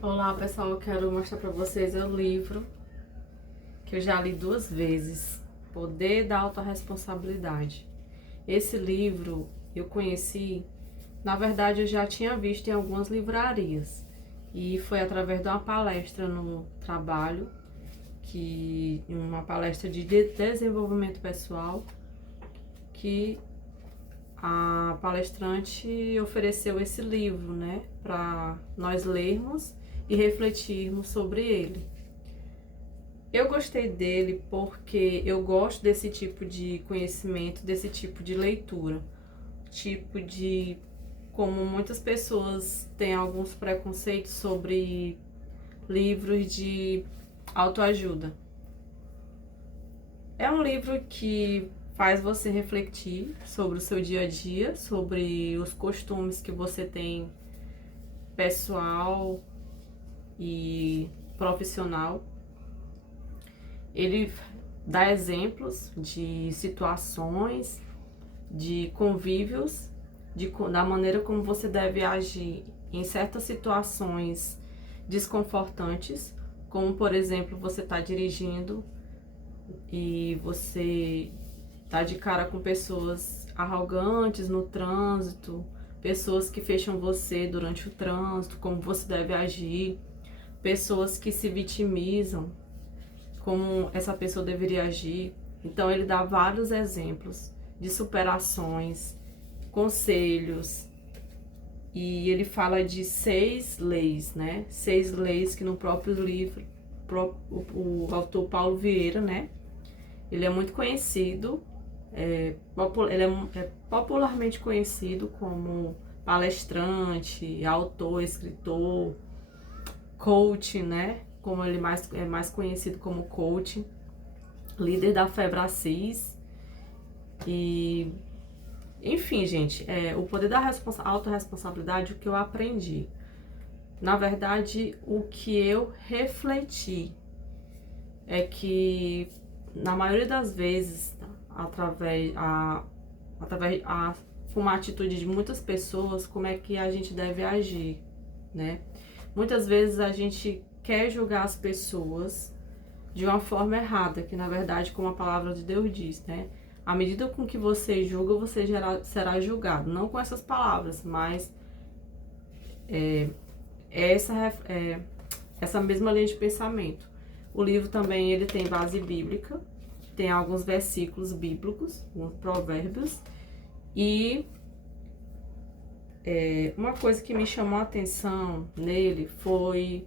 Olá pessoal, eu quero mostrar para vocês o livro que eu já li 2 vezes, Poder da Autorresponsabilidade. Esse livro eu conheci, na verdade eu já tinha visto em algumas livrarias e foi através de uma palestra no trabalho, uma palestra de desenvolvimento pessoal, que a palestrante ofereceu esse livro, né, para nós lermos e refletirmos sobre ele. Eu gostei dele porque eu gosto desse tipo de conhecimento, desse tipo de leitura, como muitas pessoas têm alguns preconceitos sobre livros de autoajuda. É um livro que faz você refletir sobre o seu dia a dia, sobre os costumes que você tem pessoal e profissional. Ele dá exemplos de situações, de convívios, da maneira como você deve agir em certas situações desconfortantes, como por exemplo, você está dirigindo e você tá de cara com pessoas arrogantes no trânsito, pessoas que fecham você durante o trânsito, como você deve agir, pessoas que se vitimizam, como essa pessoa deveria agir. Então ele dá vários exemplos de superações, conselhos, e ele fala de 6 leis, né? 6 leis que no próprio livro, o autor Paulo Vieira, né? Ele é muito conhecido, ele é popularmente conhecido como palestrante, autor, escritor, coach, né? Como ele é mais conhecido como coach, líder da Febracis. E, enfim, gente, o poder da autorresponsabilidade, o que eu aprendi. Na verdade, o que eu refleti é que, na maioria das vezes, com uma atitude de muitas pessoas, como é que a gente deve agir, né? Muitas vezes a gente quer julgar as pessoas de uma forma errada, que na verdade, como a palavra de Deus diz, né? À medida com que você julga, você será julgado. Não com essas palavras, mas essa mesma linha de pensamento. O livro também ele tem base bíblica, tem alguns versículos bíblicos, alguns provérbios, e uma coisa que me chamou a atenção nele foi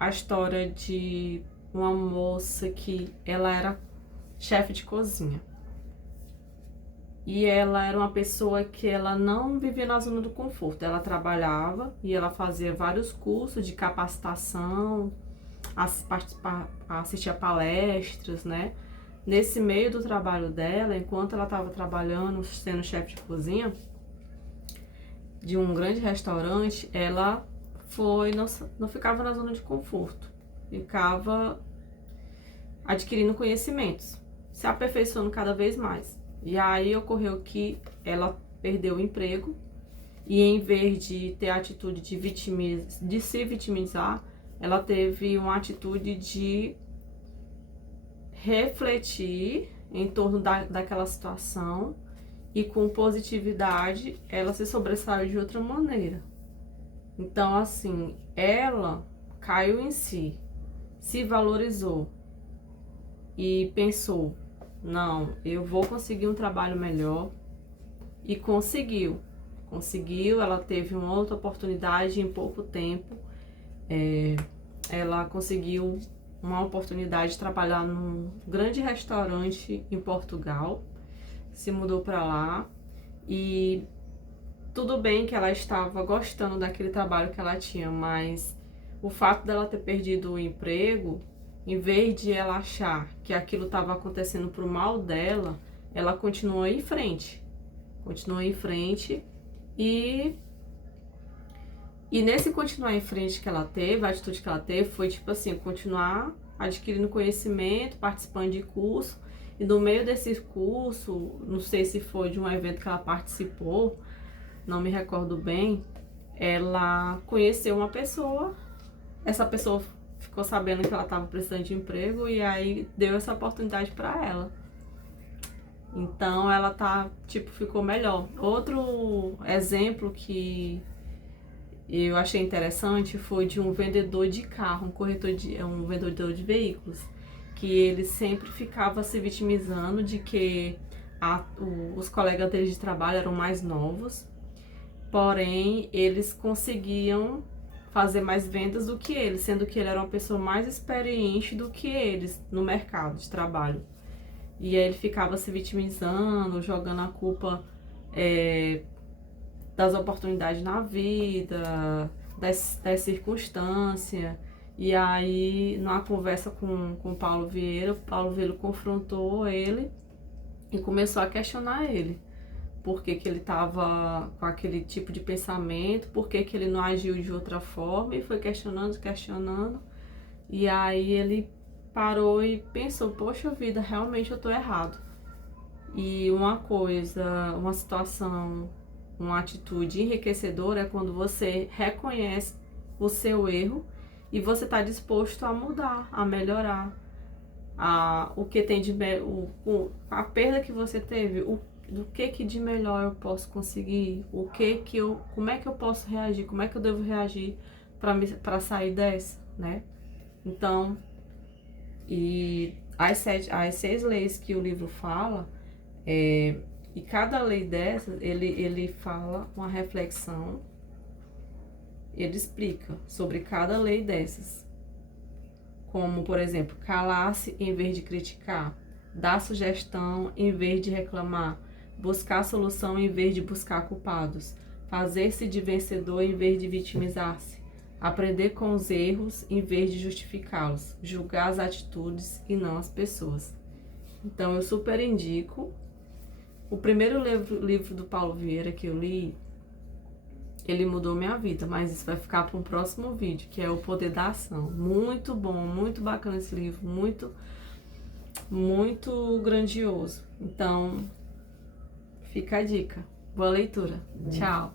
a história de uma moça que ela era chefe de cozinha. E ela era uma pessoa que ela não vivia na zona do conforto. Ela trabalhava e ela fazia vários cursos de capacitação, assistia palestras, né? Nesse meio do trabalho dela, enquanto ela estava trabalhando, sendo chefe de cozinha de um grande restaurante, ela não ficava na zona de conforto, ficava adquirindo conhecimentos, se aperfeiçoando cada vez mais. E aí ocorreu que ela perdeu o emprego e, em vez de ter a atitude de se vitimizar, ela teve uma atitude de refletir em torno daquela situação e, com positividade, ela se sobressaiu de outra maneira. Então, assim, ela caiu em si, se valorizou e pensou: não, eu vou conseguir um trabalho melhor. E conseguiu. Ela teve uma outra oportunidade em pouco tempo. Ela conseguiu uma oportunidade de trabalhar num grande restaurante em Portugal. Se mudou para lá e tudo bem que ela estava gostando daquele trabalho que ela tinha, mas o fato dela ter perdido o emprego, em vez de ela achar que aquilo estava acontecendo pro mal dela, ela continuou em frente. E nesse continuar em frente que ela teve, a atitude que ela teve foi tipo assim, continuar adquirindo conhecimento, participando de curso. E no meio desse curso, não sei se foi de um evento que ela participou, não me recordo bem, ela conheceu uma pessoa essa pessoa ficou sabendo que ela estava precisando de emprego e aí deu essa oportunidade para ela. Então ela tá, tipo, ficou melhor. Outro exemplo que eu achei interessante foi de um vendedor de carro, um vendedor de veículos, que ele sempre ficava se vitimizando de que os colegas dele de trabalho eram mais novos, porém eles conseguiam fazer mais vendas do que ele, sendo que ele era uma pessoa mais experiente do que eles no mercado de trabalho. E aí ele ficava se vitimizando, jogando a culpa das oportunidades na vida, das circunstâncias. E aí, numa conversa com Paulo Vieira, o Paulo Vieira confrontou ele e começou a questionar ele. Por que que ele estava com aquele tipo de pensamento, por que que ele não agiu de outra forma, e foi questionando. E aí ele parou e pensou, poxa vida, realmente eu tô errado. E uma situação, uma atitude enriquecedora é quando você reconhece o seu erro e você está disposto a mudar, a melhorar. O que tem de a perda que você teve, do que de melhor eu posso conseguir, como é que eu posso reagir, como é que eu devo reagir para sair dessa, né? Então, e as 6 leis que o livro fala, e cada lei dessas, ele fala uma reflexão, ele explica sobre cada lei dessas. Como, por exemplo, calar-se em vez de criticar, dar sugestão em vez de reclamar, buscar solução em vez de buscar culpados, fazer-se de vencedor em vez de vitimizar-se, aprender com os erros em vez de justificá-los, julgar as atitudes e não as pessoas. Então eu super indico. O primeiro livro do Paulo Vieira que eu li, ele mudou minha vida, mas isso vai ficar para um próximo vídeo, que é O Poder da Ação. Muito bom, muito bacana esse livro, muito, muito grandioso. Então, fica a dica. Boa leitura. Tchau.